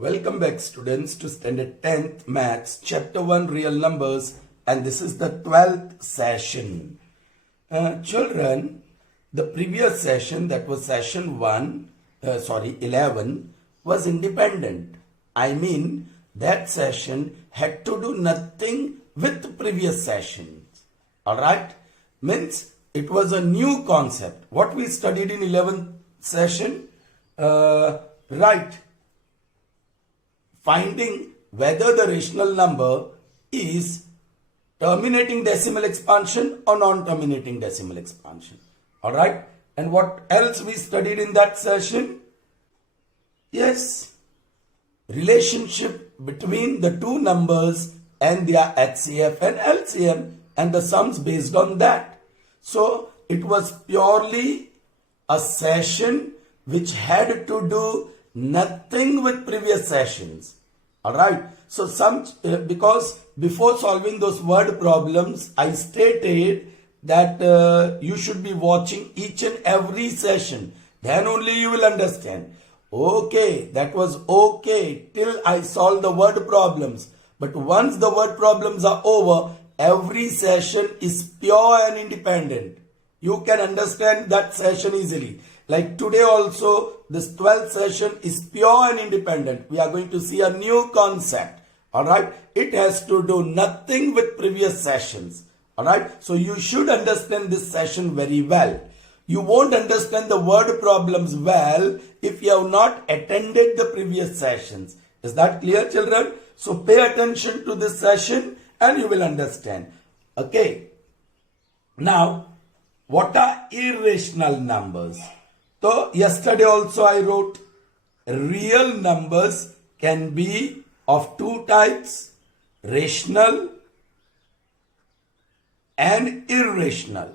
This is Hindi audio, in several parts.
Welcome back students to standard 10th maths chapter 1 real numbers, and this is the 12th session. Children, the previous session, that was session 11, was independent. I mean that session had to do nothing with previous sessions. Alright? Means it was a new concept. What we studied in 11th session? Right. Finding whether the rational number is terminating decimal expansion or non-terminating decimal expansion. Alright? And what else we studied in that session? Yes, relationship between the two numbers and their HCF and LCM and the sums based on that. So it was purely a session which had to do nothing with previous sessions. Alright, so because before solving those word problems, I stated that you should be watching each and every session. Then only you will understand. Okay, that was okay till I solve the word problems. But once the word problems are over, every session is pure and independent. You can understand that session easily. Like today also, this 12th session is pure and independent. We are going to see a new concept. Alright, it has to do nothing with previous sessions. Alright, so you should understand this session very well. You won't understand the word problems well if you have not attended the previous sessions. Is that clear, children? So pay attention to this session and you will understand. Okay. Now, what are irrational numbers? So yesterday also I wrote real numbers can be of two types, rational and irrational.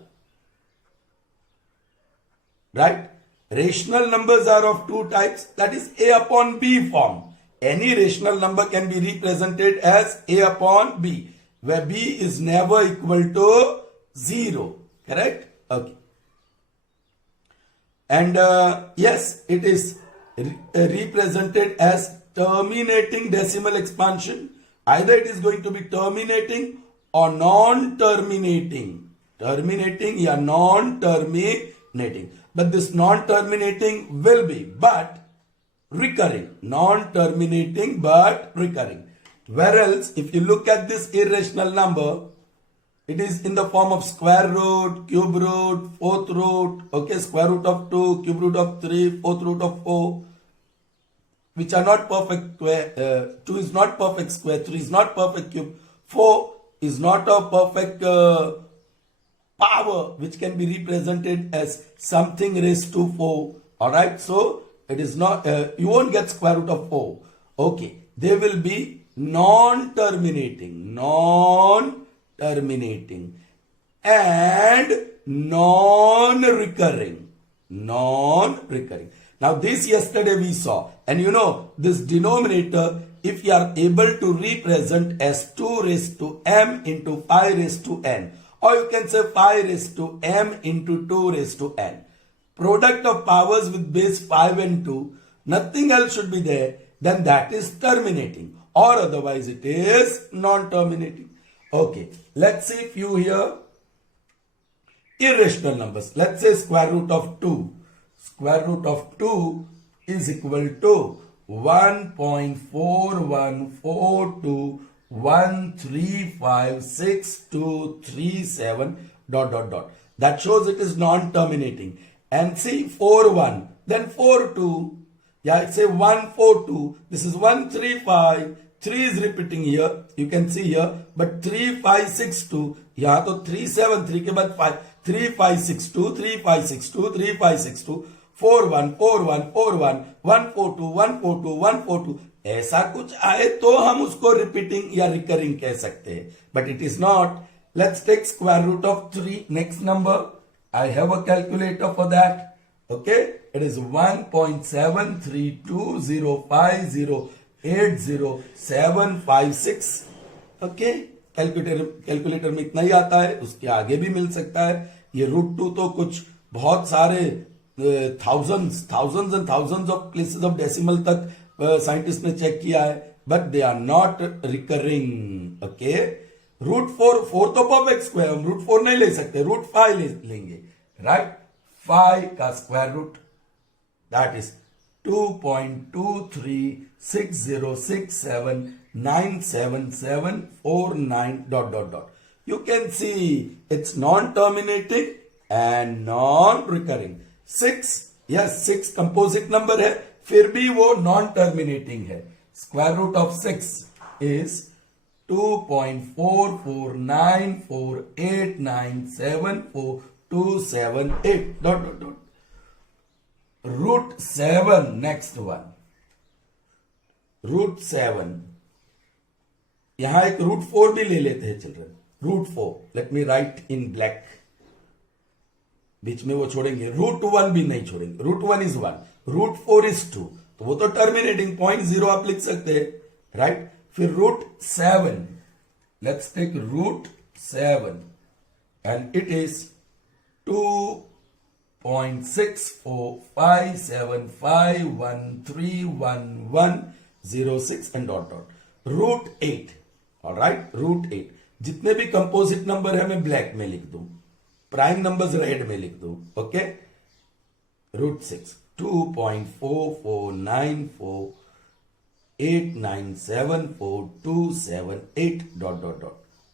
Right? Rational numbers are of two types, that is A upon B form. Any rational number can be represented as A upon B, where B is never equal to 0. Correct? Okay. And yes, it is represented as terminating decimal expansion. Either it is going to be terminating or non-terminating. Terminating or non-terminating. But this non-terminating will be but recurring. Non-terminating but recurring. Whereas if you look at this irrational number, it is in the form of square root, cube root, fourth root, okay, square root of 2, cube root of 3, fourth root of 4, which are not perfect square. 2 is not perfect square, 3 is not perfect cube, 4 is not a perfect power which can be represented as something raised to 4. Alright, so it is not, you won't get square root of 4. Okay, they will be non-terminating, and non-recurring. Now this yesterday we saw, and you know this denominator, if you are able to represent as 2 raised to m into 5 raised to n, or you can say 5 raised to m into 2 raised to n. Product of powers with base 5 and 2, nothing else should be there, then that is terminating, or otherwise it is non-terminating. Okay, let's see few here. Irrational numbers. Let's say square root of 2. Square root of 2 is equal to 1.4142135623 dot. That shows it is non-terminating. And see 41, then 42. Yeah, say 142. This is 135. 3 is repeating here, you can see here, but 3562, यहाँ तो 373 के बाद 5, 3562, 3562, 3562, 41, 41, 41, 142, 142, 142, ऐसा कुछ आए तो हम उसको रिपीटिंग या रिकरिंग कह सकते हैं, but it is not. Let's take square root of 3, next number. I have a calculator for that. Okay, it is 1.732050800756. Okay, calculator में इतना ही आता है, उसके आगे भी मिल सकता है. ये √2 तो कुछ बहुत सारे thousands and thousands of places of decimal तक साइंटिस्ट ने चेक किया है, but they are not recurring. Okay, √4, 4 तो परफेक्ट स्क्वायर, हम √4 नहीं ले सकते, √5 लेंगे, राइट. 5 का square root, that is 2.2360679774 You can see it's non-terminating and non-recurring. 6, yes, 6 composite number है, फिर भी वो non-terminating है. Square root of 6 is 2.4494897427 √7, next one. √7, यहां एक √4 भी ले लेते हैं चिल्ड्रन. √4, लेट मी राइट इन ब्लैक, बीच में वो छोड़ेंगे. √1 भी नहीं छोड़ेंगे. √1 is 1, √4 is 2, तो वो तो टर्मिनेटिंग 0.0 आप लिख सकते हैं, राइट. फिर √7, let's take √7 and it is 2.645751311106 and dot. √8, alright. √8, जितने भी कंपोजिट नंबर है मैं ब्लैक में लिख दूं, प्राइम नंबर्स रेड में लिख दूं. Okay, √6 2.44948974278 dot.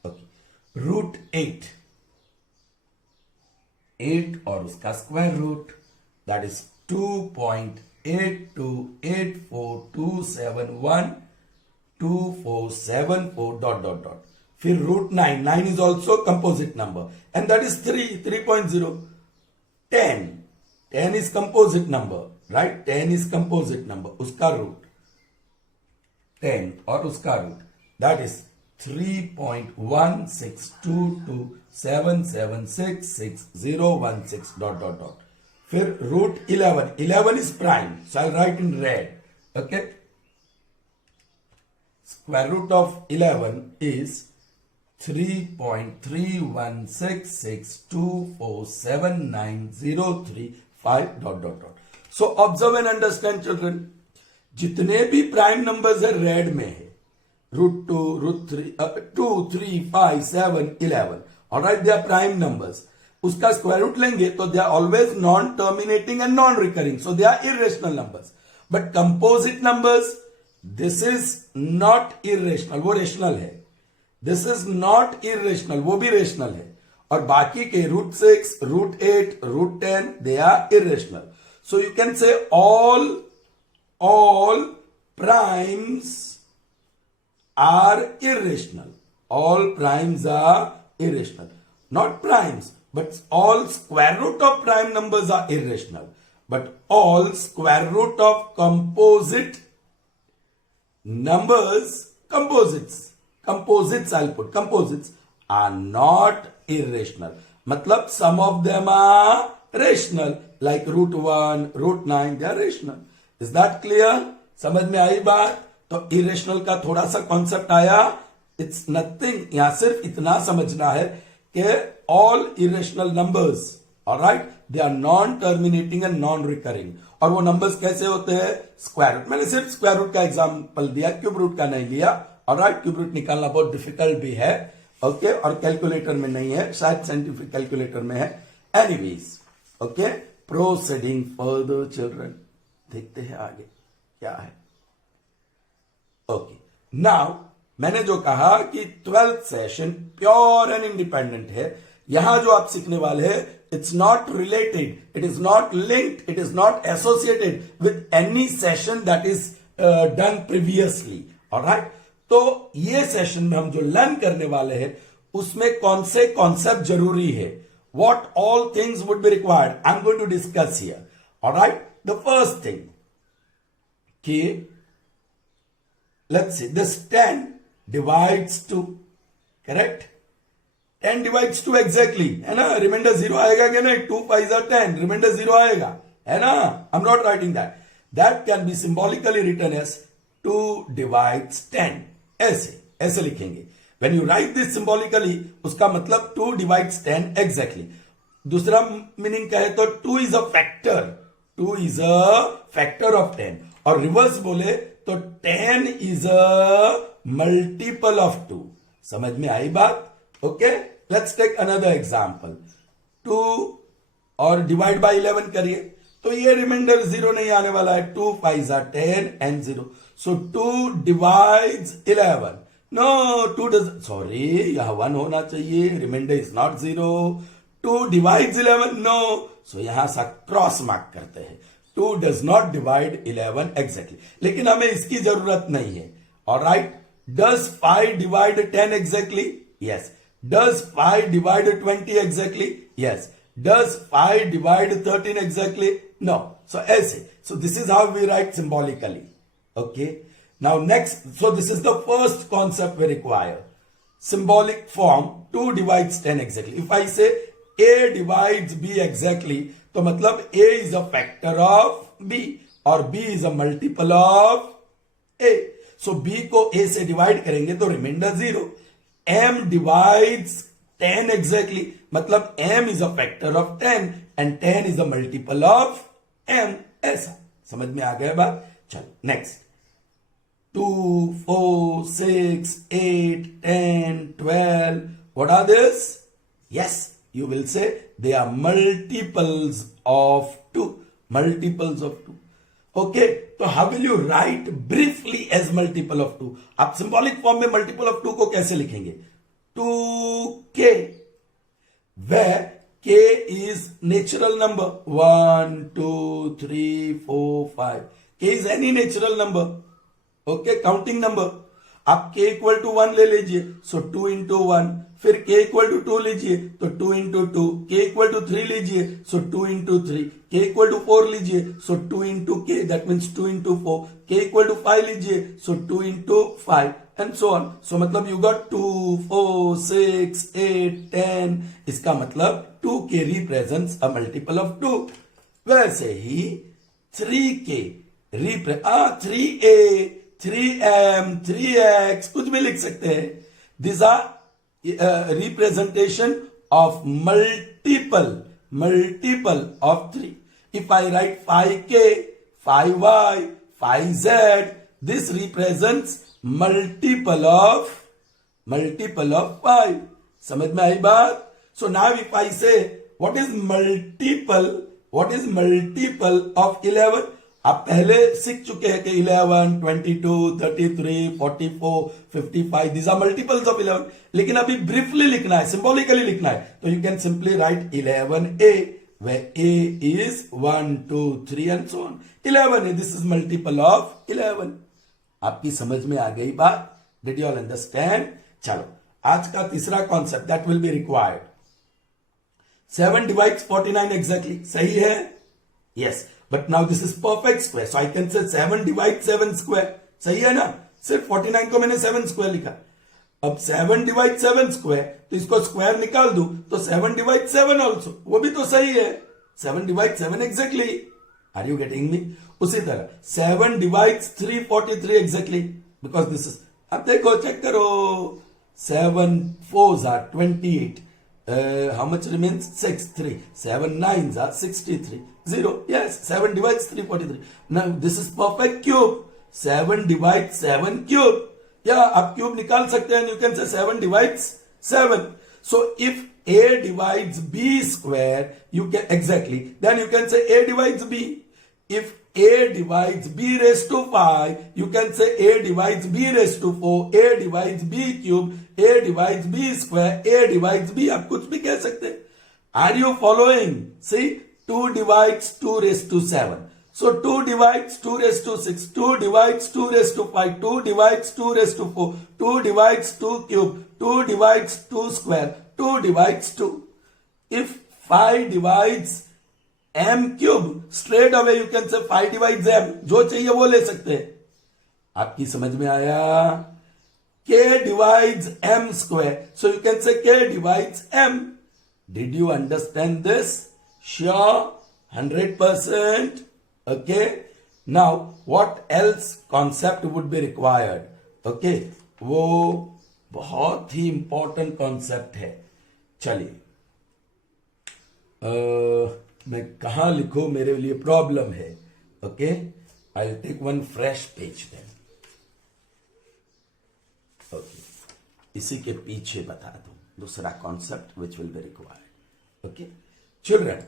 ओके, √8, 8 और उसका square root, that is 2.82842712474 dot. फिर √9, 9 is also composite number and that is 3.0. 10 is composite number, right. 10 is composite number, उसका रूट 10 और उसका रूट, that is 3.16227766016 dot. फिर √11, 11 is prime, so I'll write in red. Okay, square root of 11 is 3.3166247903 dot. So observe and understand children, जितने भी प्राइम नंबर्स है रेड में है, √2, √3, 2, 3, 5, 7, 11, alright, they are prime numbers. उसका स्क्वायर रूट लेंगे तो they are always non terminating and non recurring, so they are irrational numbers. But composite numbers, this is not irrational, वो रेशनल है. दिस इज नॉट इरेशनल, वो भी रेशनल है. और बाकी के √6, √8, √10, they are irrational. So you can say all primes are irrational. All primes are irrational. Not primes, but all square root of prime numbers are irrational. But all square root of composite numbers, composites I'll put, composites are not irrational. मतलब some of them are rational, like √1, √9, they are rational. Is that clear? समझ में आई बात? तो इरेशनल का थोड़ा सा कॉन्सेप्ट आया. इट्स नथिंग, यहां सिर्फ इतना समझना है कि all irrational numbers, alright, they are non terminating and non recurring. और वो नंबर्स कैसे होते हैं? Square root. मैंने सिर्फ स्क्वायर रूट का एग्जांपल दिया, क्यूब रूट का नहीं लिया. ऑलराइट, क्यूब रूट निकालना बहुत डिफिकल्ट भी है, ओके, और कैलकुलेटर में नहीं है, शायद साइंटिफिक कैलकुलेटर में है. Anyways, okay, proceeding further children, देखते हैं आगे क्या है. ओके, नाउ मैंने जो कहा कि 12th session pure and independent है. यहां जो आप सीखने वाले हैं, it's not related, it is not linked, it is not associated with any session that is done previously. Alright, तो ये सेशन में हम जो लर्न करने वाले हैं उसमें कौन से कॉन्सेप्ट जरूरी है, what all things would be required, I am going to discuss here. Alright, the first thing कि let's see, this 10 divides 2, correct? 10 divides 2 exactly, है ना? रिमाइंडर 0 आएगा क्या? नहीं, 2 5 are 10, रिमाइंडर 0 आएगा, है ना? I'm not writing that. That can be symbolically written as 2 divides 10. ऐसे लिखेंगे. When you write this symbolically, उसका मतलब 2 divides 10 exactly. दूसरा मीनिंग कहे तो 2 is a factor. 2 is a factor of 10. और रिवर्स बोले तो 10 इज अ मल्टीपल ऑफ 2। समझ में आई बात? Okay, let's take another example. 2 और डिवाइड बाय 11 करिए तो ये रिमाइंडर 0 नहीं आने वाला है। 2 5 are 10 and 0, so 2 divides 11। No 2 does, sorry यहां 1 होना चाहिए, remainder is not 0। 2 divides 11, no, so यहां सा क्रॉस मार्क करते हैं। 2 does not divide 11 exactly, लेकिन हमें इसकी जरूरत नहीं है। Alright, does 5 divide 10 exactly? Yes. Does 5 divide 20 exactly? Yes. Does 5 divide 13 exactly? No. So ऐसे, so this is how we write symbolically. Okay. Now next, so this is the first concept we require. Symbolic form, 2 divides 10 exactly. If I say A divides B exactly, तो मतलब A is a factor of B और B is a multiple of A. So B को A से डिवाइड करेंगे तो रिमाइंडर 0। M divides 10 exactly, मतलब M is a factor of 10 and 10 is a multiple of M। ऐसा समझ में आ गया बात? चलो next. 2 4 6 8 10 12, what are this? Yes, you will say they are multiples of 2, multiples of 2। Okay, तो how will you write briefly as multiple of 2? आप सिंबॉलिक फॉर्म में मल्टीपल ऑफ 2 को कैसे लिखेंगे? 2k, where k is natural number 1 2 3 4 5। k is any natural number, okay, counting number. आप k इक्वल टू 1 ले लीजिए, सो 2 इंटू 1। फिर k इक्वल टू 2 लीजिए तो 2 इंटू 2। k इक्वल टू 3 लीजिए, so 2 into 3। k equal to 4 लीजिए, so 2 into k, that means 2 into 4। k equal to 5 लीजिए, so 2 into 5 and so on. So मतलब यू गॉट 2 4 6 8 10। इसका मतलब 2k represents a multiple of 2। वैसे ही 3k 3a 3m 3x कुछ भी लिख सकते हैं। This are representation of multiple of 3। if I write 5k 5y 5z, this represents multiple of 5। समझ में आई बात? so now if I say what is multiple of 11, आप पहले सीख चुके हैं कि 11 22 33 44 55 these are multiples of 11, लेकिन अभी ब्रीफली लिखना है, सिंबॉलिकली लिखना है, तो you can simply write 11a where a is 1 2 3 and so on। 11 है, दिस इज मल्टीपल ऑफ 11। आपकी समझ में आ गई बात? Did you all understand? चलो आज का तीसरा concept that will be required. 7 divides 49 exactly, सही है? Yes, but now this is perfect square, so I can say 7 divides 7 square, सही है ना? सिर्फ 49 को मैंने 7 स्क्वायर लिखा। अब 7 divides 7 स्क्वायर, तो इसको स्क्वायर निकाल दूं तो 7 divides 7 ऑल्सो, वो भी तो सही है। 7 divides 7 exactly. Are you getting me? उसी तरह 7 divides 343 exactly, because this is, अब देखो चेक करो, 7 4s are 28, how much remains? 6 3, 7 9s are 63 0। yes, 7 divides 343। now this is perfect cube। 7 divides 7 cube, या आप क्यूब निकाल सकते हैं, यू कैन से 7 divides 7। so if a divides b square, you can exactly, then you can say a divides b। if a divides b raised to 5, you can say a divides b raised to 4, a divides b cube, a divides b square, a divides b, आप कुछ भी कह सकते हैं। Are you following? See, 2 divides 2 raised to 7. So 2 divides 2 raised to 6, 2 divides 2 raised to 5, 2 divides 2 raised to 4, 2 divides 2 cube, 2 divides 2 square, 2 divides 2. If 5 divides m cube, straight away you can say 5 divides m, जो चाहिए वो ले सकते हैं। आपकी समझ में आया? k divides m square, so you can say k divides m। Did you understand this? Sure, 100%. Okay. Now, what else concept would be required? Okay, वो बहुत ही इंपॉर्टेंट कॉन्सेप्ट है। चलिए, मैं कहां लिखूं, मेरे लिए प्रॉब्लम है। Okay, I will take one fresh page then. Okay, इसी के पीछे बता दूं दूसरा concept which will be required. Okay children,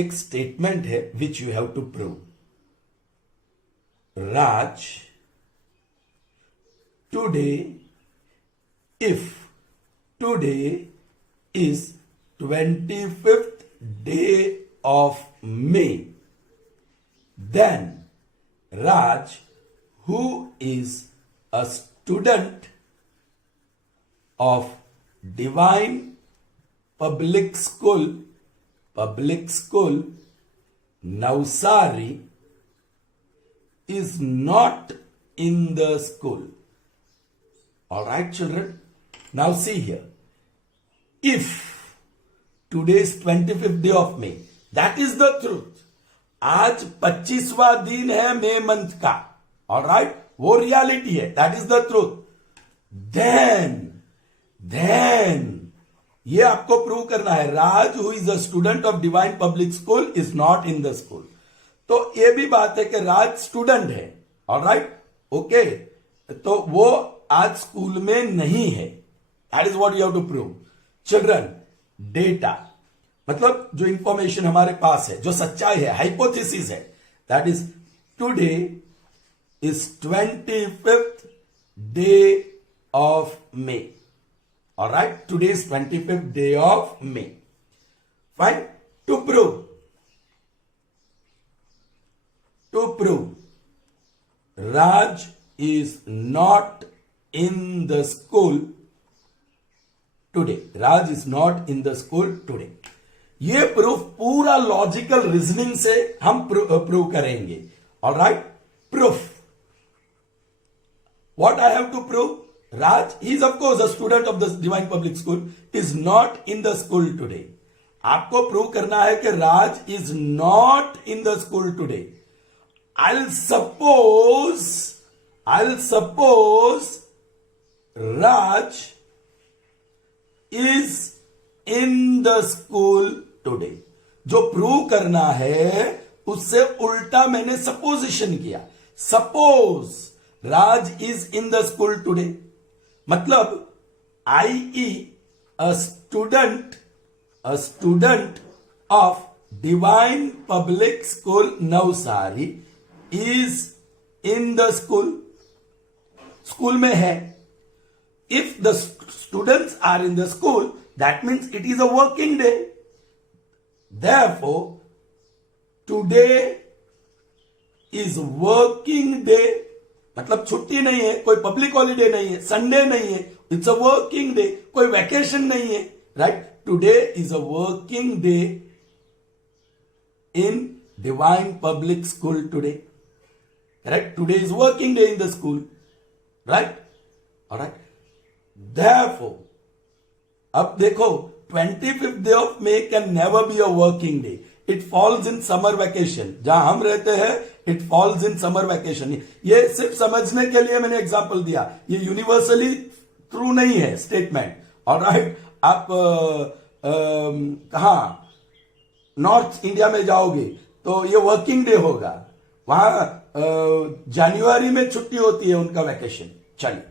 एक स्टेटमेंट है which you have to prove. Raj today, if today is 25th day of May, then Raj, who is a student of Divine Public School, Navsari, is not in the school. All right, children. Now see here. If today is 25th day of May, that is the truth. आज 25वां दिन है मे मंथ का. All right, वो रियलिटी है. That is the truth. Then ये आपको प्रूव करना है. राज who is a student of Divine Public School is not in the school. तो ये भी बात है कि राज स्टूडेंट है. All right, ओके, तो वो आज स्कूल में नहीं है. That is what you have to prove. Children, data मतलब जो इंफॉर्मेशन हमारे पास है, जो सच्चाई है, हाइपोथेसिस है, that is today is 25th day of May. Alright, today is 25th day of May. Fine. To prove Raj is not in the school today. Raj is not in the school today. ये प्रूफ पूरा लॉजिकल रीजनिंग से हम प्रूव करेंगे. Alright, proof. What I have to prove? Raj, he is of course a student of the Divine Public School, is not in the school today. आपको प्रूव करना है कि राज is not in the school today. I'll suppose Raj is in the school today. जो प्रूव करना है उससे उल्टा मैंने सपोजिशन किया. Suppose Raj is in the school today, मतलब i.e. a student of Divine Public School Navsari is in the school. School में है. If the students are in the school, that means it is a working day. Therefore, today is working day. मतलब छुट्टी नहीं है, कोई पब्लिक हॉलीडे नहीं है, संडे नहीं है. इट्स अ वर्किंग डे, कोई वैकेशन नहीं है. Right, today is a working day in divine public school today. Correct? Today is working day in the school. Right? Alright. Therefore, अब देखो 25th day of May can never be a working day. It falls in summer vacation. जहां हम रहते हैं, it falls in summer vacation. ये सिर्फ समझने के लिए मैंने एग्जाम्पल दिया. ये यूनिवर्सली ट्रू नहीं है स्टेटमेंट. ऑलराइट, आप कहा नॉर्थ इंडिया में जाओगे तो ये वर्किंग डे होगा. वहां जनवरी में छुट्टी होती है उनका वैकेशन. चलिए,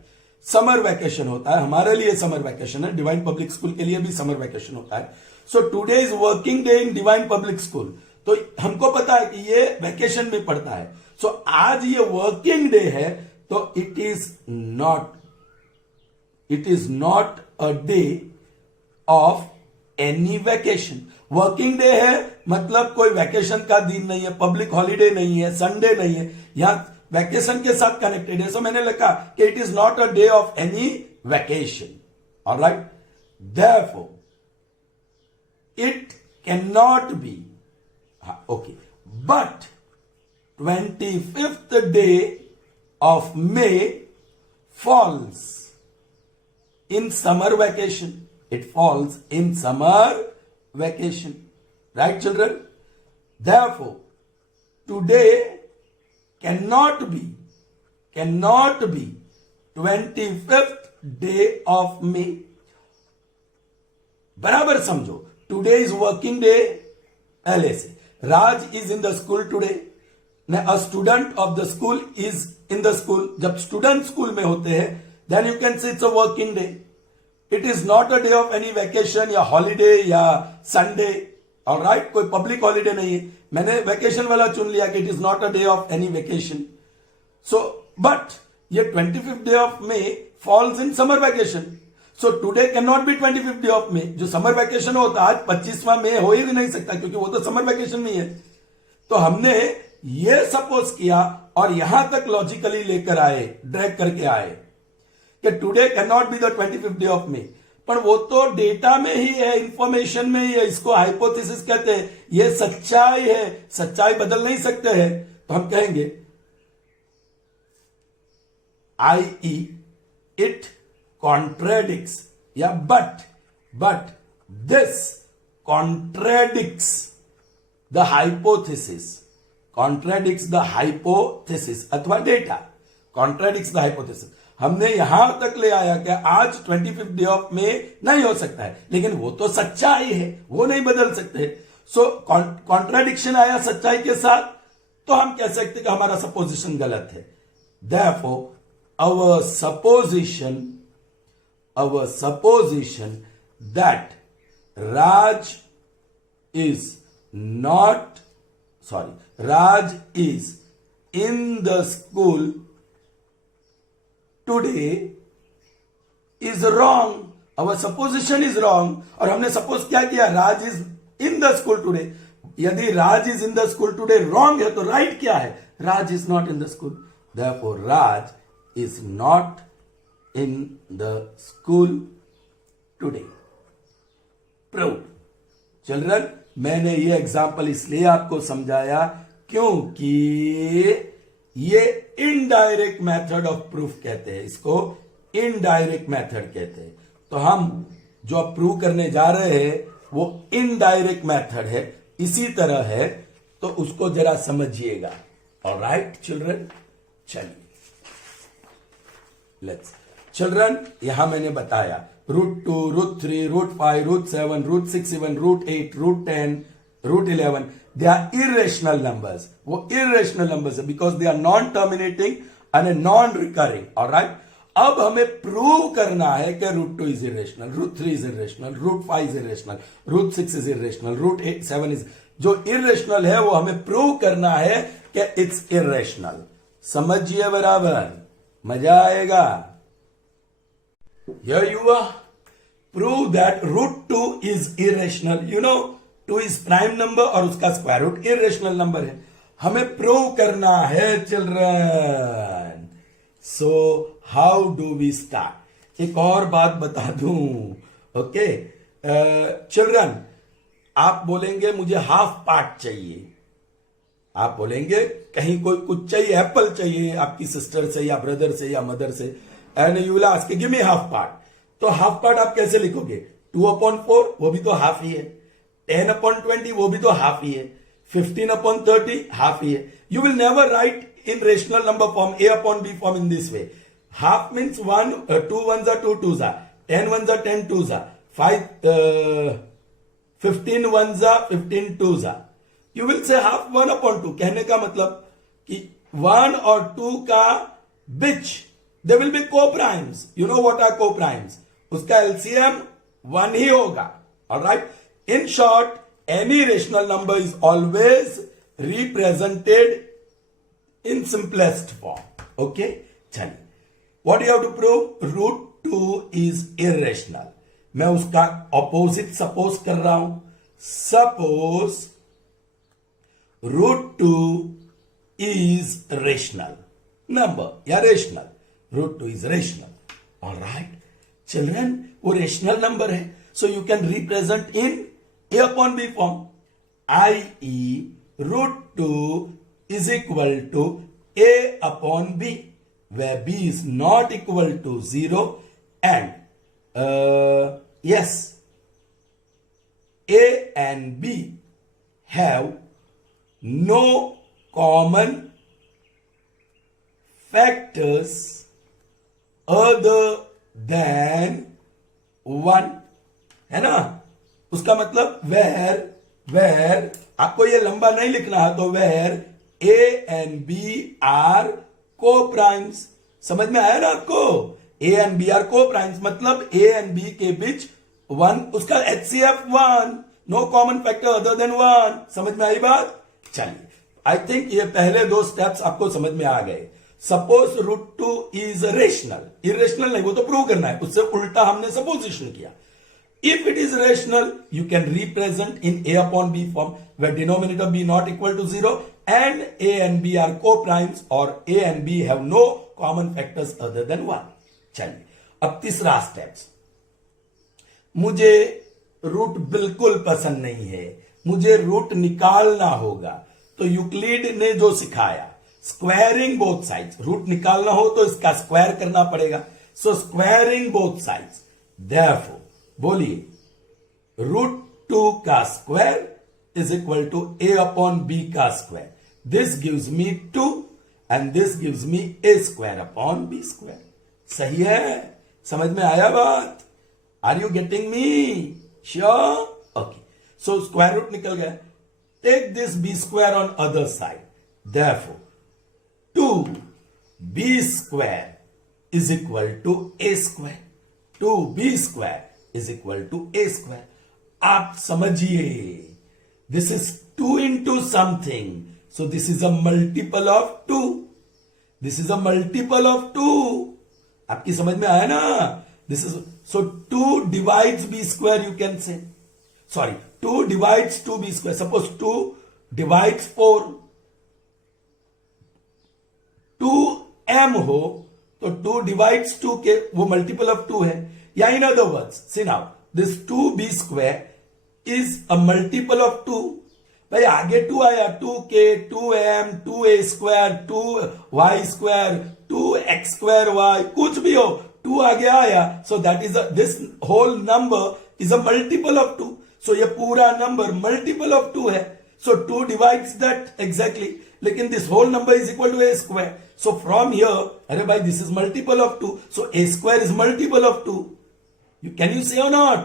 समर वैकेशन होता है. हमारे लिए समर वैकेशन है, डिवाइन पब्लिक स्कूल के लिए भी समर वैकेशन होता है. So today is working day in divine public school. तो हमको पता है कि ये वैकेशन में पड़ता है. सो आज ये वर्किंग डे है, तो it is not a day of any vacation. Working day है मतलब कोई वैकेशन का दिन नहीं है, पब्लिक हॉलीडे नहीं है, संडे नहीं है, यहां वैकेशन के साथ कनेक्टेड है. सो मैंने लिखा कि it is not a day of any vacation. Alright, therefore it can not be. Okay, but 25th day of may falls in summer vacation. It falls in summer vacation. Right, children? Therefore, today cannot be 25th day of May. बराबर समझो. Today is working day. पहले से Raj is in the school today. A student of the school is in the school. जब स्टूडेंट स्कूल में होते हैं, then you can say it's a working day. It is not a day of any vacation या holiday या Sunday. All right, कोई public holiday नहीं है. मैंने vacation वाला चुन लिया कि it is not a day of any vacation. So, but ये 25th day of May falls in summer vacation. So today cannot be 25th day of May. जो summer vacation होता आज 25वां मई हो ही नहीं सकता क्योंकि वो तो summer vacation में है. तो हमने ये सपोज किया और यहां तक लॉजिकली लेकर आए, ड्रैग करके आए कि today can not be the 25th day of मे. पर वो तो डेटा में ही है, इंफॉर्मेशन में ही है. इसको हाइपोथेसिस कहते हैं. ये सच्चाई है, सच्चाई बदल नहीं सकते हैं. तो हम कहेंगे i.e. it contradicts या but this contradicts the hypothesis अथवा डेटा contradicts the hypothesis. हमने यहां तक ले आया कि आज 25th डे ऑफ मे नहीं हो सकता है, लेकिन वो तो सच्चाई है, वो नहीं बदल सकते. सो कॉन्ट्राडिक्शन आया सच्चाई के साथ, तो हम कह सकते कि हमारा सपोजिशन गलत है. Therefore, our supposition that Raj is in the school today is wrong. Our supposition is wrong. और हमने सपोज क्या किया? Raj is in the school today. यदि Raj is in the school today wrong है तो राइट क्या है? Raj is not in the school. Therefore, Raj is not in the school today. Prove. Children, मैंने ये एग्जाम्पल इसलिए आपको समझाया क्योंकि ये इनडायरेक्ट मेथड ऑफ प्रूफ कहते हैं. इसको इनडायरेक्ट मेथड कहते हैं. तो हम जो अब प्रूव करने जा रहे हैं वो इनडायरेक्ट मेथड है, इसी तरह है, तो उसको जरा समझिएगा. ऑलराइट चिल्ड्रन, चलिए लेट्स. चिल्ड्रन, यहां मैंने बताया √2, √3, √5, √7, √6, even √8, √10, √11, they are irrational numbers. वो irrational numbers है because they are non-terminating and non-recurring. Alright? अब हमें प्रूव करना है कि √2 is irrational, √3 is irrational, √5 is irrational, √6 is irrational, √7 is. जो irrational है वो हमें प्रूव करना है कि it's irrational. समझिए बराबर, मजा आएगा. Here you are. Prove that √2 is irrational. You know, 2 is prime number और उसका स्क्वायर रूट irrational नंबर है. हमें प्रूव करना है children. So how do we start? एक और बात बता दूं. ओके चिल्ड्रन, आप बोलेंगे मुझे हाफ पार्ट चाहिए. आप बोलेंगे कहीं कोई कुछ चाहिए, एप्पल चाहिए आपकी सिस्टर से या ब्रदर से या मदर से, and you will ask give me half part. तो हाफ पार्ट आप कैसे लिखोगे? 2/4 वो भी तो हाफ ही है. 10/20 वो भी तो हाफ ही है. 15/30 हाफ ही है. You will never write in rational number form, a/b form in this way. Half means 1, 2 ones are 2 twos are, 10 ones are 10 twos are, 15 ones are 15 twos are. You will say half 1/2. कहने का मतलब कि 1 और 2 का which they will be co-primes. You know what are co-primes? उसका LCM 1 ही होगा. Alright? In short, any rational number is always represented in simplest form. Okay? चलिए. What you have to prove? √2 is irrational. मैं उसका opposite suppose कर रहा हूं. Suppose √2 is rational number या rational. √2 is rational. Alright? Children, वो rational number है. So you can represent in a/b form. i.e. √2 is equal to a/b, where b is not equal to 0, and yes, a and b have no common factors other than 1. है ना? उसका मतलब where आपको ये लंबा नहीं लिखना है, तो where A and B are co-primes. समझ में आया ना आपको? ए एंड बी आर को प्राइम्स, मतलब ए एंड बी के बीच 1, उसका HCF 1, no common factor other than 1। समझ में आई बात? चलिए, आई थिंक ये पहले 2 स्टेप्स आपको समझ में आ गए। सपोज √2 इज रेशनल, इरेशनल नहीं, वो तो प्रूव करना है, उससे उल्टा हमने सपोजिशन किया। If it is rational, you can represent in A upon B form, where denominator B not equal to 0 and A and B are co-primes or A and B have no common factors other than 1. चलिए, अब तीसरा स्टेप्स। मुझे रूट बिल्कुल पसंद नहीं है, मुझे रूट निकालना होगा। तो यूक्लिड ने जो सिखाया, स्क्वायरिंग बोथ साइड्स, रूट निकालना हो तो इसका स्क्वायर करना पड़ेगा। So squaring both sides, therefore बोलिए √2 का square is equal to A upon B का square. This gives me 2 and this gives me A square upon B square. सही है? समझ में आया बात? Are you getting me? Sure? Okay, so square root निकल गया। Take this B square on other side, therefore 2B square is equal to A square. 2B square is equal to A square. आप समझिए, this is 2 into something, so this is a multiple of 2। This is a multiple of 2। आपकी समझ में आया ना? This is, so 2 divides B square, you can say, sorry 2 divides 2B square. Suppose 2 divides 4, 2M हो तो 2 डिवाइड्स 2 के, वो मल्टीपल ऑफ 2 है। या in other words, see now this 2B square is a multiple of 2। भाई आगे 2 आया, 2K, 2M, 2A square, 2Y square, 2X square Y, कुछ भी हो, 2 आगे आया, so that is this whole number is a multiple of 2। So ये पूरा नंबर मल्टीपल ऑफ 2 है। सो 2 डिवाइड्स दैट एग्जैक्टली, लेकिन this whole number is equal to A square. So from here, अरे भाई this is multiple of 2, so A square is multiple of 2। Can you say or not?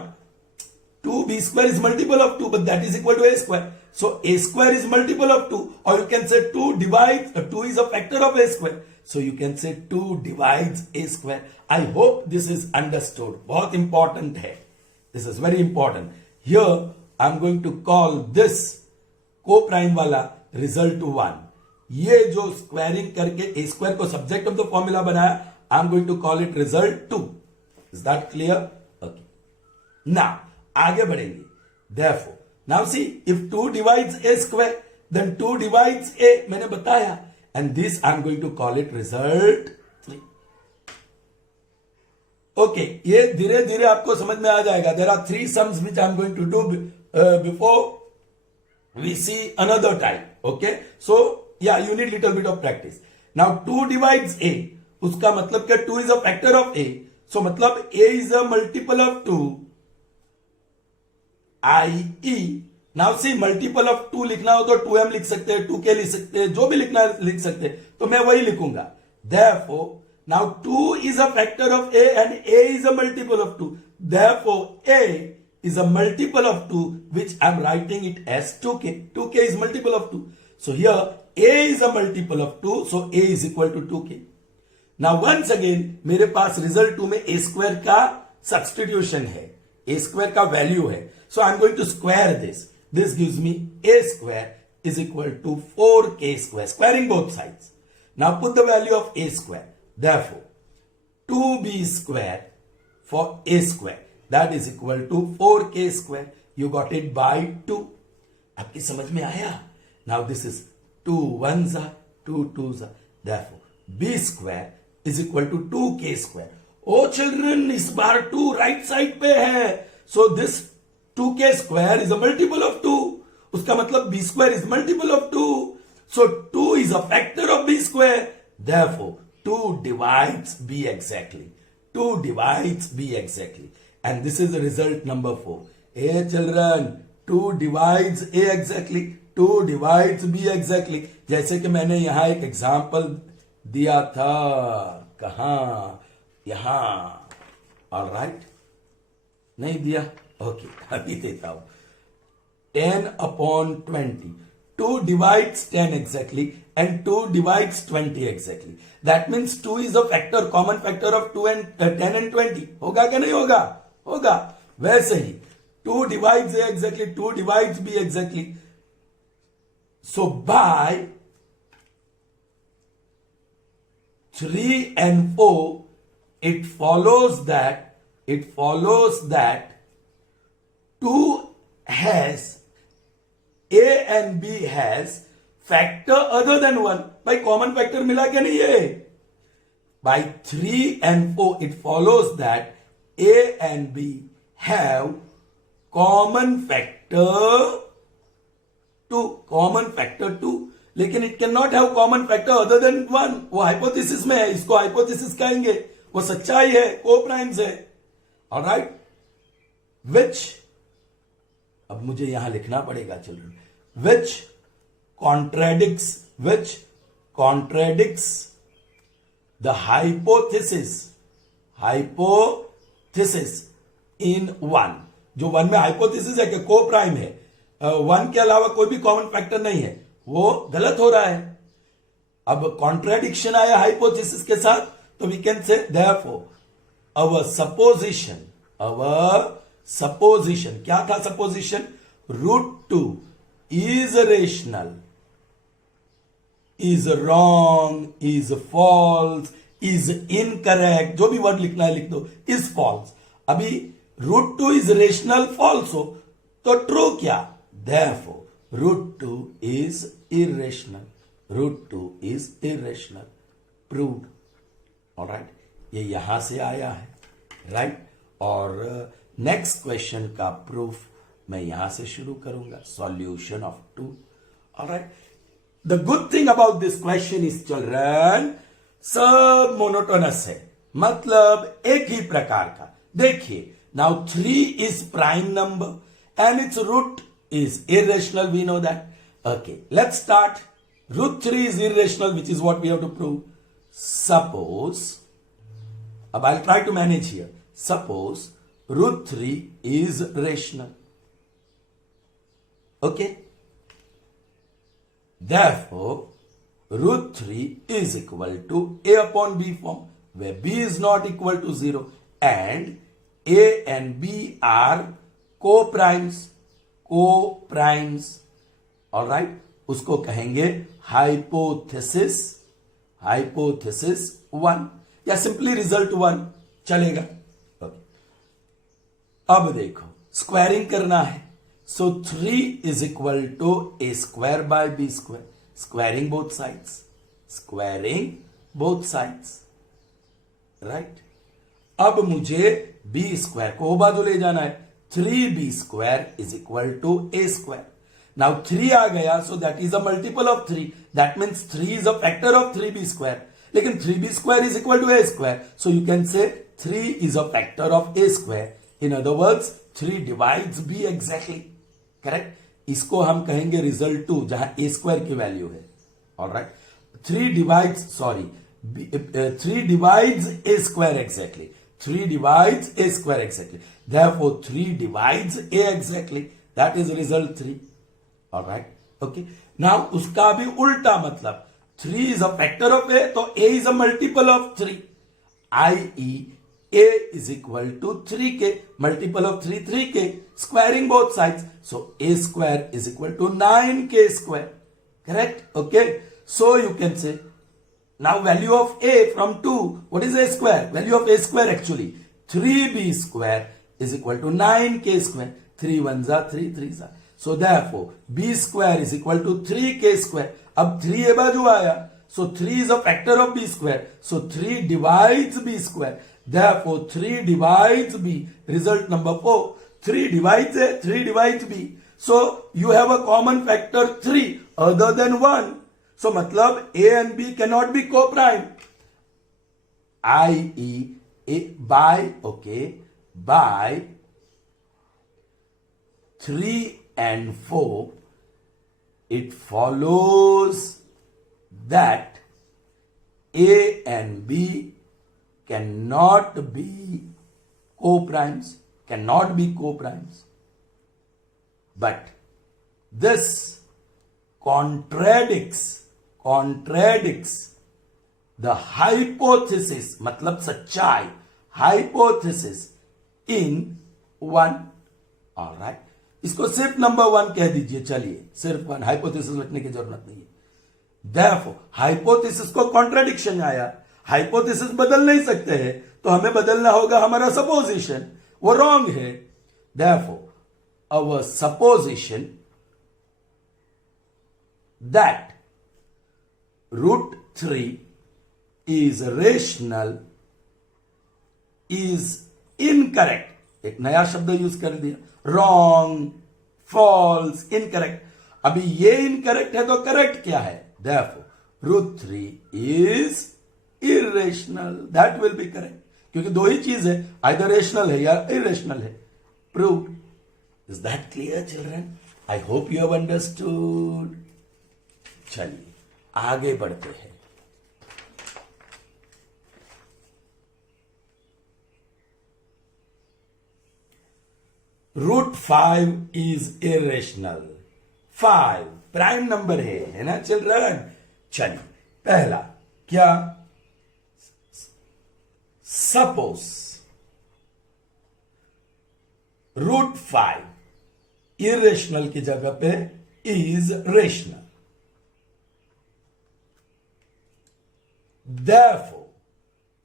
2B square is multiple of 2, but that is equal to A square. So A square is multiple of 2, or you can say 2 divides, 2 is a factor of A square. So you can say 2 divides A square. I hope this is understood. बहुत important है. This is very important. Here I am going to call this co-prime वाला result to 1. ये जो squaring करके A square को subject of the formula बनाया, I am going to call it result 2. Is that clear? Now, आगे बढ़ेंगे। Therefore, now see, if 2 divides A square, then 2 divides A, मैंने बताया, and this I'm going to call it result 3. Okay, ये धीरे धीरे आपको समझ में आ जाएगा। There are 3 sums which I'm going to do before we see another type. Okay, so yeah, you need little bit of practice. Now 2 divides A, उसका मतलब क्या? 2 is a factor of A, so मतलब A is a multiple of 2. I.e. Now see, multiple of 2 लिखना हो तो 2M लिख सकते हैं, 2K लिख सकते हैं, जो भी लिखना है लिख सकते हैं, तो मैं वही लिखूंगा। Therefore, now 2 is a factor of A and A is a multiple of 2. Therefore, A is a multiple of 2, which I'm writing it as 2K. 2K is multiple of 2. So here, A is a multiple of 2, so A is equal to 2K. Now once again, मेरे पास रिजल्ट 2 में A स्क्वायर का सब्सटीट्यूशन है, A स्क्वायर का वैल्यू है। So I'm going to square this. This gives me A square is equal to 4K square, squaring both sides. Now put the value of A square. Therefore, 2B square for A square, that is equal to 4K square. You got it by 2. आपकी समझ में आया? Now this is 2 ones are, 2 twos are. Therefore, B square is equal to 2K square. Oh children, इस बार 2 right side पे है. So this 2K square is a multiple of 2. उसका मतलब B square is multiple of 2. So 2 is a factor of B square. Therefore, 2 divides B exactly. 2 divides B exactly. And this is the result number 4. Hey children, 2 divides A exactly. 2 divides B exactly. जैसे कि मैंने यहां एक एग्जाम्पल दिया था, कहां? यहां। ऑल राइट, नहीं दिया? ओके, अभी देता हूं। 10 upon 20. 2 divides 10 exactly and 2 divides 20 exactly. That means 2 is a factor, common factor of 2 and 10 and 20. होगा क्या नहीं होगा? होगा. वैसे ही 2 divides A exactly, 2 divides B exactly. So by 3 and 4, it follows that 2 has, A and B has factor other than 1. भाई common factor मिला क्या नहीं है? By 3 and 4, it follows that A and B have common factor 2. लेकिन it cannot have common factor other than 1. वो हाइपोथेसिस में है, इसको हाइपोथेसिस कहेंगे, वो सच्चाई है, को-प्राइम्स है. ऑलराइट, which, अब मुझे यहां लिखना पड़ेगा children, which contradicts the hypothesis in 1. जो 1 में हाइपोथेसिस है कि को प्राइम है, 1 के अलावा कोई भी कॉमन फैक्टर नहीं है, वो गलत हो रहा है. अब कॉन्ट्रेडिक्शन आया हाइपोथेसिस के साथ, तो we can say therefore our supposition, क्या था supposition? √2 is rational, is wrong, is false, is incorrect, जो भी वर्ड लिखना है लिख दो, is false. अभी √2 is rational false हो तो ट्रू क्या? Therefore √2 is irrational. Proved. Alright, ये यहां से आया है, राइट. और नेक्स्ट क्वेश्चन का प्रूफ मैं यहां से शुरू करूंगा, solution of 2. Alright, the good thing about this question is children, सब मोनोटोनस है, मतलब एक ही प्रकार का. देखिए, now 3 is prime number and its root is irrational, we know that. Okay, let's start. √3 is irrational, which is what we have to prove. Suppose, I'll try to manage here. Suppose √3 is rational. Okay? Therefore, √3 is equal to A upon B form, where B is not equal to 0, and A and B are co-primes. Alright? उसको कहेंगे हाइपोथेसिस 1 या सिंपली रिजल्ट 1 चलेगा. ओके, अब देखो, स्क्वायरिंग करना है. So 3 is equal to A square by B square. Squaring both sides, right. अब मुझे B स्क्वायर को बाजू ले जाना है. 3B square is equal to A square. Now 3 आ गया, so that is a multiple of 3. That means 3 is a factor of 3B square. लेकिन 3B square is equal to A square. So you can say 3 is a factor of A square. In other words, 3 divides B exactly. Correct? इसको हम कहेंगे result 2, जहां A square की वैल्यू है. Alright? 3 divides A square exactly. 3 divides A square exactly. Therefore 3 divides A exactly. That is result 3. Alright, okay. Now उसका भी उल्टा मतलब 3 is a factor of A, तो A is a multiple of 3, i.e. A is equal to 3K, multiple of 3K, squaring both sides, so A square is equal to 9K square. Correct? Okay, so you can say now value of A from 2, what is A square? Value of A square actually 3B square is equal to 9K square. 3 1s are 3 3s are. So therefore B square is equal to 3K square. अब 3 ए बाजू आया, so 3 is a factor of B square, so 3 divides B square. Therefore 3 divides B. Result number 4. 3 divides A, 3 divides B. So you have a common factor 3 other than 1. So मतलब A and B cannot be co-prime. i.e. by 3 and 4, it follows that A and B cannot be co-primes. But this contradicts contradicts the hypothesis, मतलब सच्चाई, हाइपोथेसिस इन वन। ऑलराइट, इसको सिर्फ नंबर वन कह दीजिए, चलिए सिर्फ वन, हाइपोथेसिस लिखने की जरूरत नहीं है। देयरफॉर हाइपोथेसिस को कॉन्ट्रडिक्शन आया, हाइपोथेसिस बदल नहीं सकते हैं, तो हमें बदलना होगा हमारा सपोजिशन, वो रॉन्ग है। Therefore our supposition that root 3 is rational is incorrect. एक नया शब्द यूज कर दिया, रॉन्ग, फॉल्स, इनकरेक्ट। अभी ये इनकरेक्ट है तो करेक्ट क्या है? Therefore root 3 is irrational. That will be correct, क्योंकि दो ही चीज है, आइदर रेशनल है या इरेशनल है। Prove. Is that clear, children? I hope you have understood. चलिए आगे बढ़ते हैं। Root 5 is irrational. 5 prime number है ना चिल्ड्रन? चलिए पहला क्या? सपोज रूट 5 इरेशनल की जगह पे is rational, therefore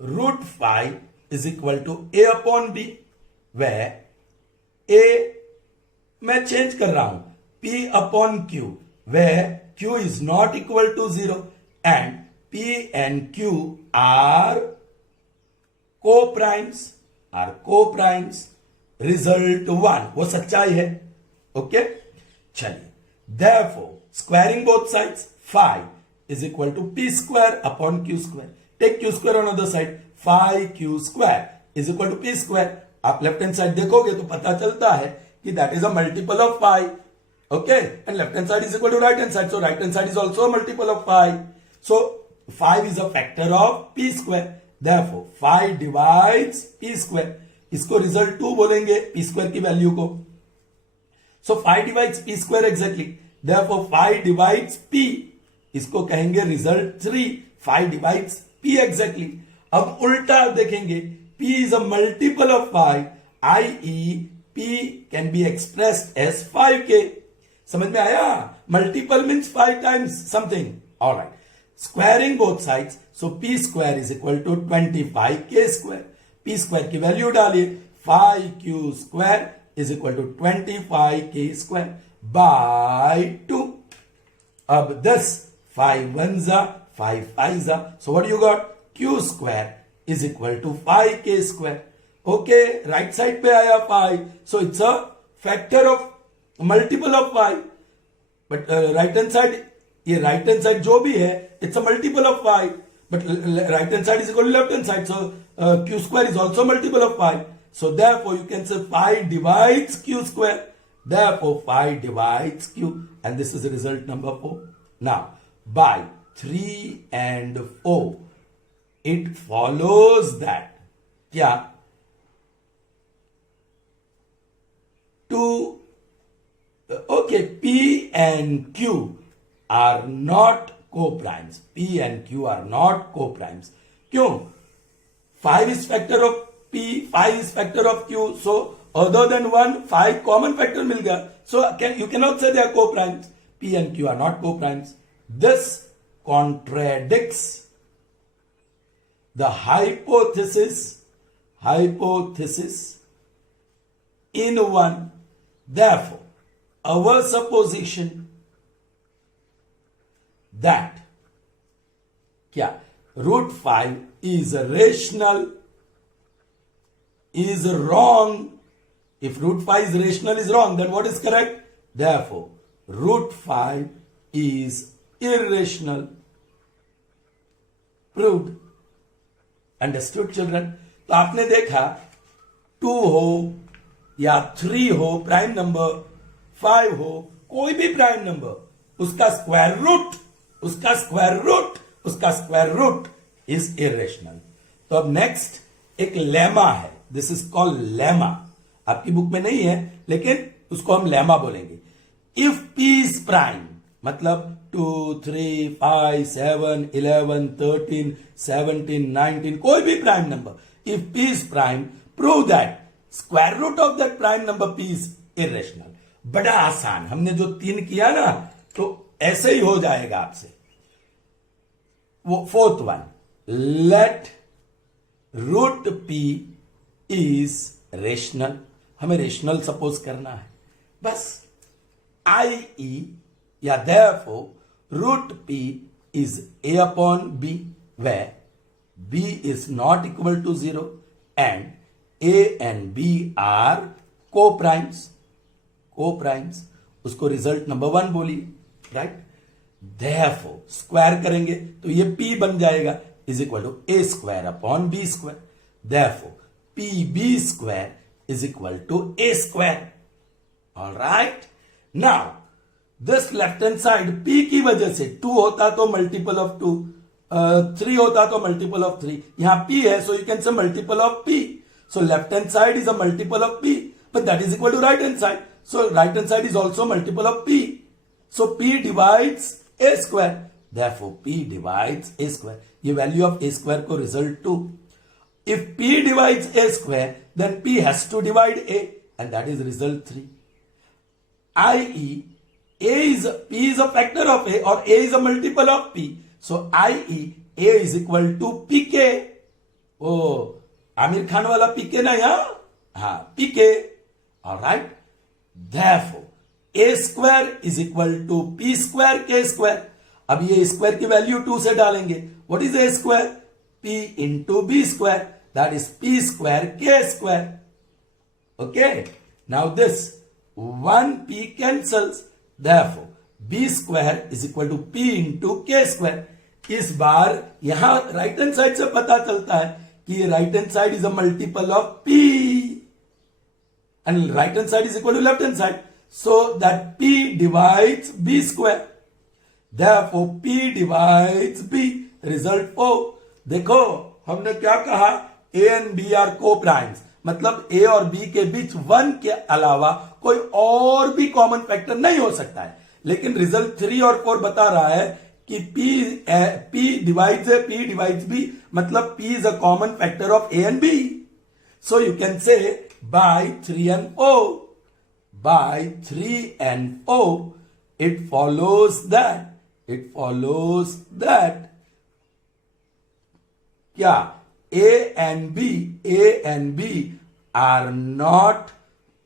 root 5 is equal to a upon b, वह a मैं चेंज कर रहा हूं, p अपॉन q, वह q is not equal to 0 and p and q are co-primes, result 1, वो सच्चाई है। ओके चलिए, therefore squaring both sides 5 is equal to p square upon q square. Take q square on other side, 5q square is equal to p square. आप लेफ्ट हैंड साइड देखोगे तो पता चलता है कि that is a multiple of 5. Okay, and left hand side is equal to right hand side, so right hand side is also a multiple of 5. So 5 is a factor of p square. Therefore 5 divides p square. इसको रिजल्ट 2 बोलेंगे p square की वैल्यू को। So 5 divides p square exactly. Therefore 5 divides p, इसको कहेंगे रिजल्ट 3। 5 divides p exactly. अब उल्टा देखेंगे, p is a multiple of 5, i.e. p can be expressed as 5k. समझ में आया? Multiple means 5 times something. Alright. Squaring both sides, so p square is equal to 25k square. p square की वैल्यू डालिए, 5q square is equal to 25k square by 2. अब 10, 5 1s are 5 5s are, so what do you got? q square is equal to 5k square. Okay, right side पे आया 5, so it's a factor of multiple of 5. But right hand side, ये right hand side जो भी है, it's a multiple of 5. But right hand side is equal to left hand side, so q square is also multiple of 5. So therefore you can say 5 divides q square. Therefore 5 divides q, and this is the result number 4. Now by 3 and 4, it follows that क्या? 2, okay, p and q are not co-primes. p and q are not co-primes. क्यों? 5 is factor of p, 5 is factor of q, so other than 1, 5 common factor मिल गया. So you cannot say they are co-primes. p and q are not co-primes. This contradicts the hypothesis in 1. Therefore our supposition that क्या? Root 5 is rational is wrong. If root 5 is rational is wrong, then what is correct? Therefore root 5 is irrational. Proved. Understood children? तो आपने देखा 2 हो या 3 हो प्राइम नंबर, 5 हो, कोई भी प्राइम नंबर, उसका स्क्वायर रूट इज इरेशनल। तो अब नेक्स्ट एक लेमा है, दिस इज कॉल्ड लेमा। आपकी बुक में नहीं है लेकिन उसको हम लेमा बोलेंगे। इफ p इज प्राइम, मतलब 2 3 5 7 11 13 17 19 कोई भी prime number if p is prime prove that square root of that prime number p is irrational. बड़ा आसान, हमने जो 3 किया ना तो ऐसे ही हो जाएगा आपसे. वो fourth one, let root p is rational. हमें रेशनल सपोज करना है बस. i.e. या therefore root p is a upon b where b is not equal to 0 and a and b are co-primes. उसको रिजल्ट नंबर 1 बोलिए, राइट. therefore स्क्वायर करेंगे तो ये p बन जाएगा is equal to a square upon b square. therefore pb square is equal to a square. Alright. Now this left hand side p की वजह से 2 होता तो मल्टीपल ऑफ 2, 3 होता तो मल्टीपल ऑफ 3. यहां p है सो यू कैन से multiple of p. So left hand side is a multiple of p but that is equal to right hand side. So right hand side is also multiple of p. So p divides a square. Therefore p divides a square. ये value of a square को result 2. If p divides a square then p has to divide a and that is result 3. i.e. p is a factor of a or a is a multiple of p. So i.e. a is equal to pk. Oh, Aamir Khan वाला pk ना यहाँ, हाँ pk. Alright. Therefore, a square is equal to p square k square. अब ये स्क्वायर की वैल्यू 2 से डालेंगे. What is a square? p into b square. That is p square k square. Okay. Now this 1p cancels. Therefore, b square is equal to p into k square. इस बार यहां राइट हैंड साइड से पता चलता है कि right hand side is a multiple of p. And right hand side is equal to left hand side. So that p divides b square. Therefore p divides b. Result 4. देखो हमने क्या कहा, a and b are co-primes. मतलब a और b के बीच 1 के अलावा कोई और भी कॉमन फैक्टर नहीं हो सकता है. लेकिन रिजल्ट 3 और 4 बता रहा है कि p divides a, p divides b, मतलब p is a common factor of a and b. So you can say by 3 and 4, by 3 and 4, it follows that क्या a and b are not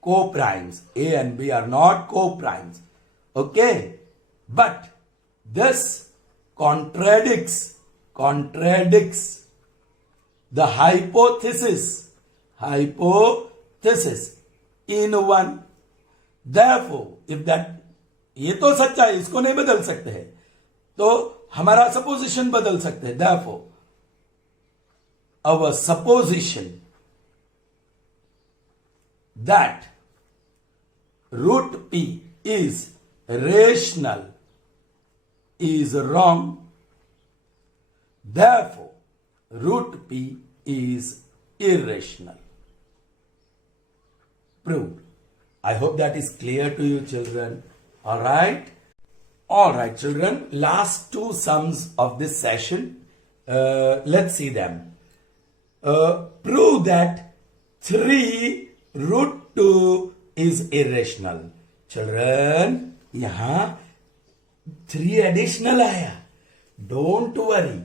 co-primes. A and b are not co-primes. Okay, but this contradicts the hypothesis in one. Therefore, if that, ये तो सच्चा है, इसको नहीं बदल सकते हैं, तो हमारा सपोजिशन बदल सकते हैं. Therefore, our supposition that root p is rational is wrong. Therefore, root p is irrational. Proved. I hope that is clear to you, children. Alright? Alright, children. Last 2 sums of this session. Let's see them. Prove that 3 root 2 is irrational. Children, यहाँ 3 additional आया. Don't worry.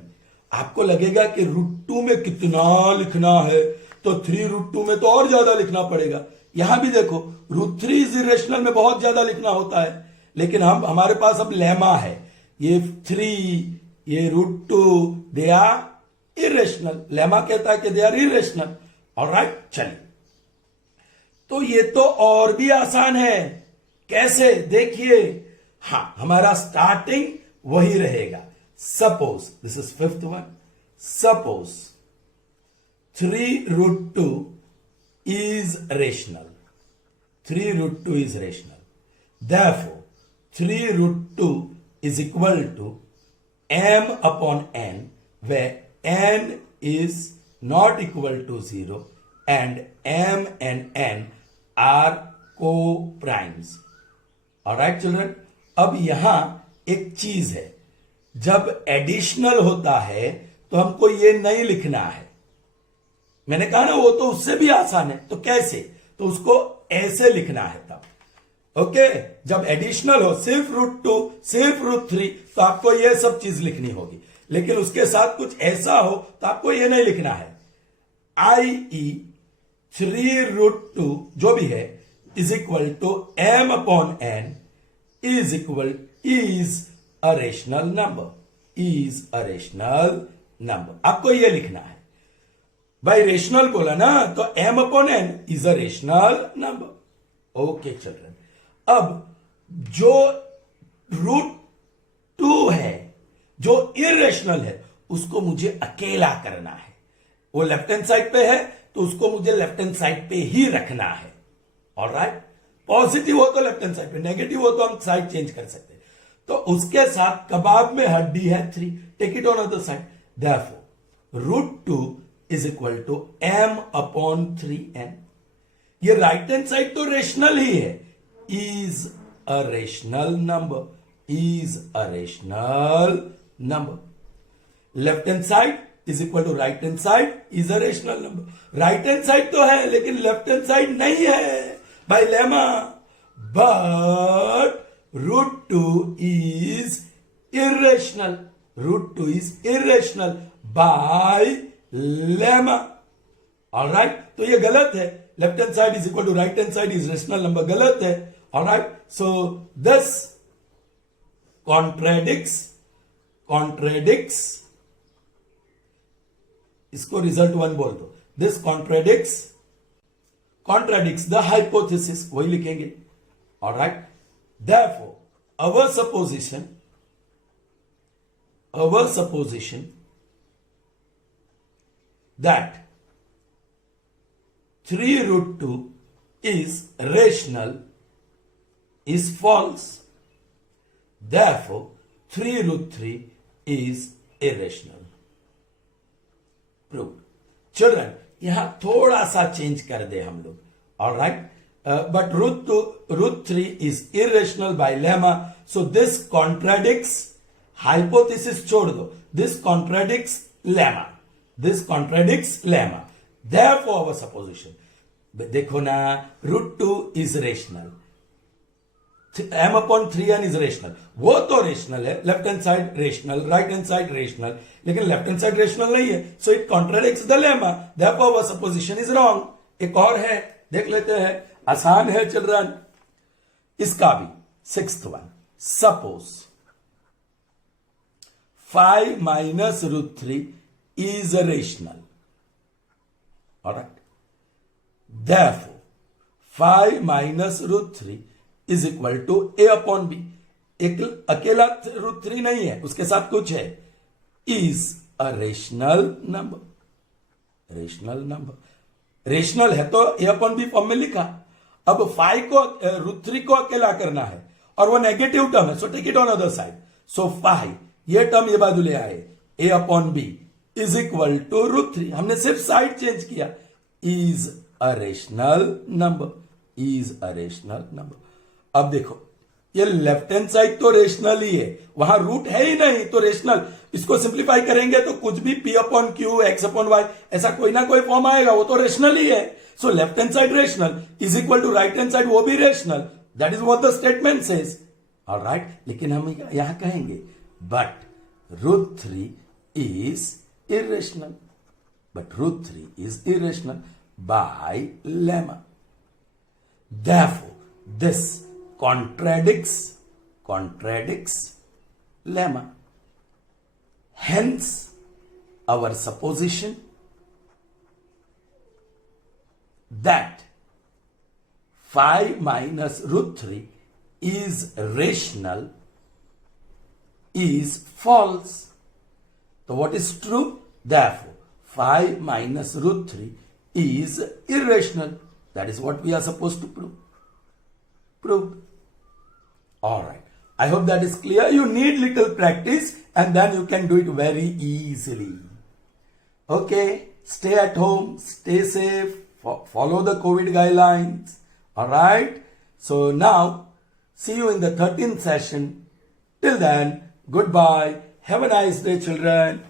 आपको लगेगा कि रूट 2 में कितना लिखना है, तो 3 रूट 2 में तो और ज्यादा लिखना पड़ेगा. यहां भी देखो रूट 3 इज इरेशनल में बहुत ज्यादा लिखना होता है, लेकिन हमारे पास अब लेमा है. ये 3, ये root 2, they are irrational. Lemma कहता है कि दे आर इरेशनल. ऑलराइट, चलिए. तो ये तो और भी आसान है. कैसे, देखिए. हाँ, हमारा स्टार्टिंग वही रहेगा. Suppose, this is 5th one. Suppose 3 root 2 is rational. 3 root 2 is rational. Therefore, 3 root 2 is equal to m upon n, where n is not equal to 0 and m and n are co-primes. Alright, children. अब यहां एक चीज है, जब एडिशनल होता है तो हमको ये नहीं लिखना है। मैंने कहा ना वो तो उससे भी आसान है, तो कैसे, तो उसको ऐसे लिखना है तब। ओके, जब एडिशनल हो सिर्फ √2 सिर्फ √3 तो आपको ये सब चीज लिखनी होगी, लेकिन उसके साथ कुछ ऐसा हो तो आपको ये नहीं लिखना है। i.e. 3√2 जो भी है is equal to m upon n is a rational number, is a rational number. आपको ये लिखना है भाई, रेशनल बोला ना तो m upon n is a rational number. Okay children, अब जो √2 है जो इरेशनल है उसको मुझे अकेला करना है। वो लेफ्ट हैंड साइड पे है तो उसको मुझे लेफ्ट हैंड साइड पे ही रखना है। ऑलराइट, पॉजिटिव हो तो लेफ्ट हैंड साइड पे, नेगेटिव हो तो हम साइड चेंज कर सकते हैं। तो उसके साथ कबाब में हड्डी है 3, take it on other side, therefore √2 is equal to m upon 3n। ये राइट हैंड साइड तो रेशनल ही है, is a rational number, is a rational number. Left hand side is equal to right hand side is a rational number. Right hand side तो है लेकिन लेफ्ट हैंड साइड नहीं है by lemma, but √2 is irrational, √2 is irrational by lemma. Alright, तो ये गलत है, left hand side is equal to right hand side is rational number, गलत है। ऑलराइट, सो दिस कॉन्ट्रेडिक्स, इसको रिजल्ट 1 बोल दो, दिस कॉन्ट्रेडिक्स द हाइपोथेसिस, वही लिखेंगे। Alright, therefore our supposition that 3√2 is rational is false. Therefore, 3√3 is irrational. Proved. Children, यहां थोड़ा सा चेंज कर दे हम लोग। Alright, but √3 is irrational by lemma. So this contradicts hypothesis, छोड़ दो, this contradicts lemma, this contradicts lemma. Therefore our supposition, देखो ना, √2 is rational, m upon 3n is rational, वो तो रेशनल है, left hand side rational, right hand side rational, लेकिन लेफ्ट हैंड साइड रेशनल नहीं है, so it contradicts the lemma, therefore our supposition is wrong. एक और है, देख लेते हैं, आसान है चिल्ड्रन, इसका भी 6th one, suppose 5 minus √3 is a rational. Alright. Therefore, 5 minus √3 is equal to a upon b. एक अकेला √3 नहीं है, उसके साथ कुछ है, is a rational number. Rational number, rational है तो a upon b फॉर्म में लिखा। अब 5 को √3 को अकेला करना है और वो नेगेटिव टर्म है, so take it on other side. So 5 ये टर्म ये बाजू ले आए, a upon b is equal to √3, हमने सिर्फ साइड चेंज किया, is a rational number, is a rational number. अब देखो, ये लेफ्ट हैंड साइड तो रेशनल ही है, वहां रूट है ही नहीं तो रेशनल, इसको सिंप्लीफाई करेंगे तो कुछ भी p upon Q, x upon y, ऐसा कोई ना कोई फॉर्म आएगा, वो तो रेशनल ही है। So left hand side rational is equal to right hand side, वो भी rational, that is what the statement says. Alright, लेकिन हम यहां कहेंगे but √3 is irrational, but √3 is irrational by lemma. Therefore, this contradicts lemma. Hence, our supposition that 5 minus √3 is rational is false. So what is true? Therefore, 5 minus √3 is irrational. That is what we are supposed to prove. Proved. Alright. I hope that is clear. You need little practice and then you can do it very easily. Okay. Stay at home. Stay safe. Follow the COVID guidelines. Alright. So now, see you in the 13th session. Till then, goodbye. Have a nice day, children.